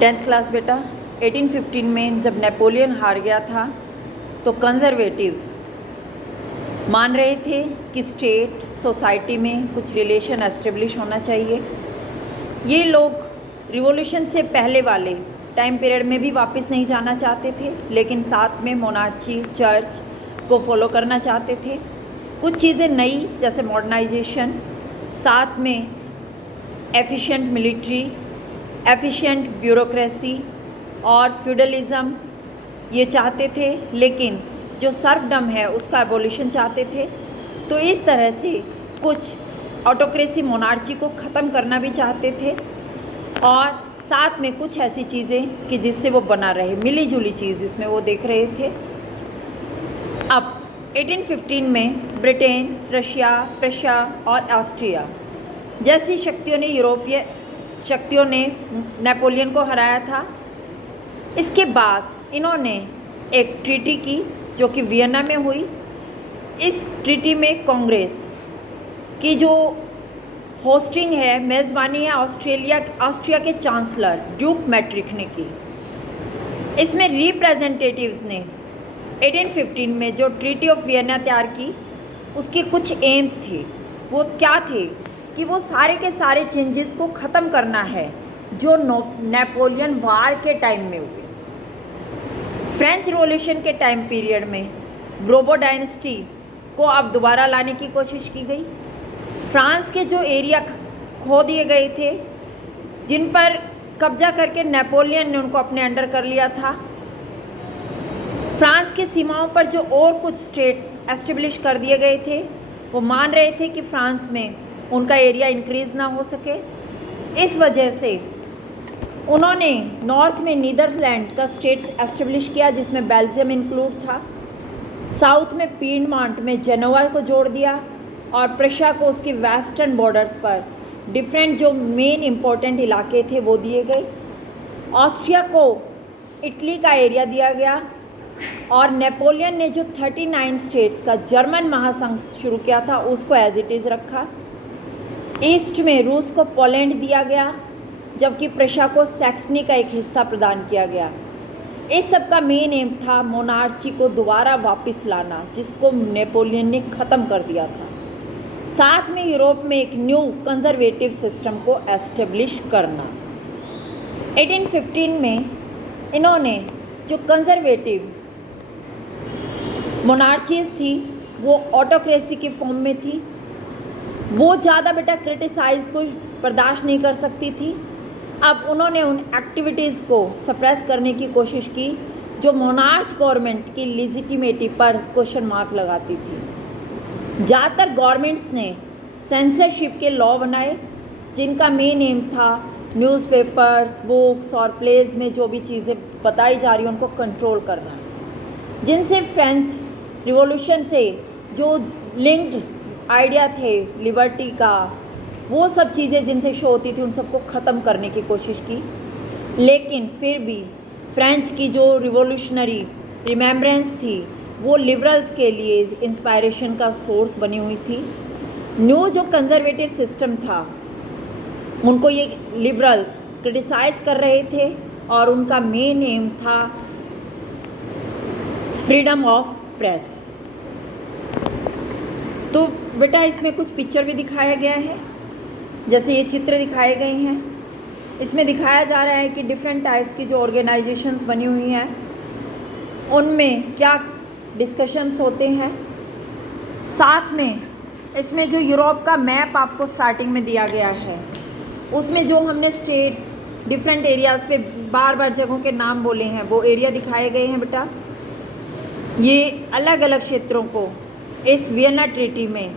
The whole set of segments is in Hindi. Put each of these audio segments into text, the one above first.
10th क्लास बेटा। 1815 में जब नेपोलियन हार गया था तो कंजर्वेटिव्स मान रहे थे कि स्टेट सोसाइटी में कुछ रिलेशन एस्टेब्लिश होना चाहिए। ये लोग रिवॉल्यूशन से पहले वाले टाइम पीरियड में भी वापस नहीं जाना चाहते थे, लेकिन साथ में मोनार्ची चर्च को फॉलो करना चाहते थे। कुछ चीज़ें नई जैसे मॉडर्नाइजेशन, साथ में एफिशिएंट मिलिट्री, एफिशिएंट ब्यूरोक्रेसी और फ्यूडलिज़म ये चाहते थे, लेकिन जो सर्फडम है उसका एबोलिशन चाहते थे। तो इस तरह से कुछ ऑटोक्रेसी मोनार्ची को ख़त्म करना भी चाहते थे और साथ में कुछ ऐसी चीज़ें कि जिससे वो बना रहे, मिली जुली चीज़ इसमें वो देख रहे थे। अब 1815 में ब्रिटेन, रशिया, प्रशा और ऑस्ट्रिया जैसी शक्तियों ने यूरोपीय शक्तियों ने नेपोलियन को हराया था। इसके बाद इन्होंने एक ट्रीटी की जो कि वियना में हुई। इस ट्रीटी में कांग्रेस की जो होस्टिंग है, मेज़बानी है ऑस्ट्रिया के चांसलर ड्यूक मैट्रिक ने की। इसमें रिप्रेजेंटेटिव्स ने 1815 में जो ट्रीटी ऑफ वियना तैयार की, उसके कुछ एम्स थे। वो क्या थे कि वो सारे के सारे चेंजेस को ख़त्म करना है जो नेपोलियन वार के टाइम में हुए। फ्रेंच रिवॉल्यूशन के टाइम पीरियड में ब्रोबो डायनेस्टी को अब दोबारा लाने की कोशिश की गई। फ्रांस के जो एरिया खो दिए गए थे, जिन पर कब्जा करके नेपोलियन ने उनको अपने अंडर कर लिया था, फ्रांस की सीमाओं पर जो और कुछ स्टेट्स एस्टेब्लिश कर दिए गए थे, वो मान रहे थे कि फ्रांस में उनका एरिया इंक्रीज़ ना हो सके। इस वजह से उन्होंने नॉर्थ में नीदरलैंड का स्टेट्स एस्टेब्लिश किया, जिसमें बेल्जियम इंक्लूड था। साउथ में पीडमॉन्ट में जेनोवा को जोड़ दिया और प्रशा को उसकी वेस्टर्न बॉर्डर्स पर डिफरेंट जो मेन इम्पोर्टेंट इलाके थे वो दिए गए। ऑस्ट्रिया को इटली का एरिया दिया गया और नेपोलियन ने जो 39 स्टेट्स का जर्मन महासंघ शुरू किया था उसको एज इट इज़ रखा। ईस्ट में रूस को पोलैंड दिया गया, जबकि प्रशा को सैक्सनी का एक हिस्सा प्रदान किया गया। इस सब का मेन एम था मोनार्ची को दोबारा वापस लाना, जिसको नेपोलियन ने ख़त्म कर दिया था। साथ में यूरोप में एक न्यू कंजर्वेटिव सिस्टम को एस्टेब्लिश करना। 1815 में इन्होंने जो कंजर्वेटिव मोनार्चीज़ थी वो ऑटोक्रेसी की फॉर्म में थी। वो ज़्यादा बेटा क्रिटिसाइज को बर्दाश्त नहीं कर सकती थी। अब उन्होंने उन एक्टिविटीज़ को सप्रेस करने की कोशिश की जो मोनार्च गवर्नमेंट की लेजिटिमेटी पर क्वेश्चन मार्क लगाती थी। ज़्यादातर गवर्नमेंट्स ने सेंसरशिप के लॉ बनाए, जिनका मेन एम था न्यूज़पेपर्स, बुक्स और प्लेज में जो भी चीज़ें बताई जा रही हैं उनको कंट्रोल करना, जिनसे फ्रेंच रिवॉल्यूशन से जो लिंक्ड आइडिया थे लिबर्टी का, वो सब चीज़ें जिनसे शो होती थी उन सबको ख़त्म करने की कोशिश की। लेकिन फिर भी फ्रेंच की जो रिवॉल्यूशनरी रिमेम्बरेंस थी वो लिबरल्स के लिए इंस्पायरेशन का सोर्स बनी हुई थी। न्यू जो कंजर्वेटिव सिस्टम था उनको ये लिबरल्स क्रिटिसाइज़ कर रहे थे और उनका मेन एम था फ्रीडम ऑफ प्रेस। तो बेटा इसमें कुछ पिक्चर भी दिखाया गया है, जैसे ये चित्र दिखाए गए हैं। इसमें दिखाया जा रहा है कि डिफरेंट टाइप्स की जो ऑर्गेनाइजेशंस बनी हुई हैं उनमें क्या डिस्कशंस होते हैं। साथ में इसमें जो यूरोप का मैप आपको स्टार्टिंग में दिया गया है, उसमें जो हमने स्टेट्स डिफरेंट एरियाज़ पे बार बार जगहों के नाम बोले हैं वो एरिया दिखाए गए हैं बेटा। ये अलग अलग क्षेत्रों को इस वियना ट्रीटी में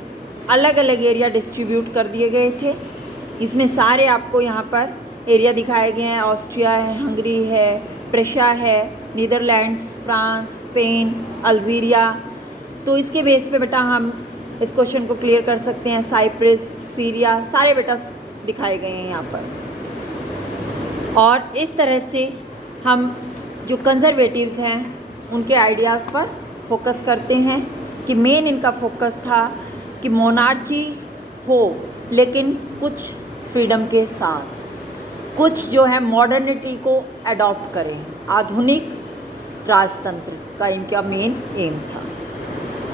अलग अलग एरिया डिस्ट्रीब्यूट कर दिए गए थे। इसमें सारे आपको यहाँ पर एरिया दिखाए गए हैं। ऑस्ट्रिया है, हंगरी है, प्रशा है, नीदरलैंड्स, फ्रांस, स्पेन, अल्जीरिया। तो इसके बेस पे बेटा हम इस क्वेश्चन को क्लियर कर सकते हैं। साइप्रस, सीरिया, सारे बेटा दिखाए गए हैं यहाँ पर। और इस तरह से हम जो कंजर्वेटिव्स हैं उनके आइडियाज़ पर फोकस करते हैं कि मेन इनका फोकस था कि मोनार्ची हो लेकिन कुछ फ्रीडम के साथ। कुछ जो है मॉडर्निटी को अडॉप्ट करें, आधुनिक राजतंत्र का इनका मेन एम था।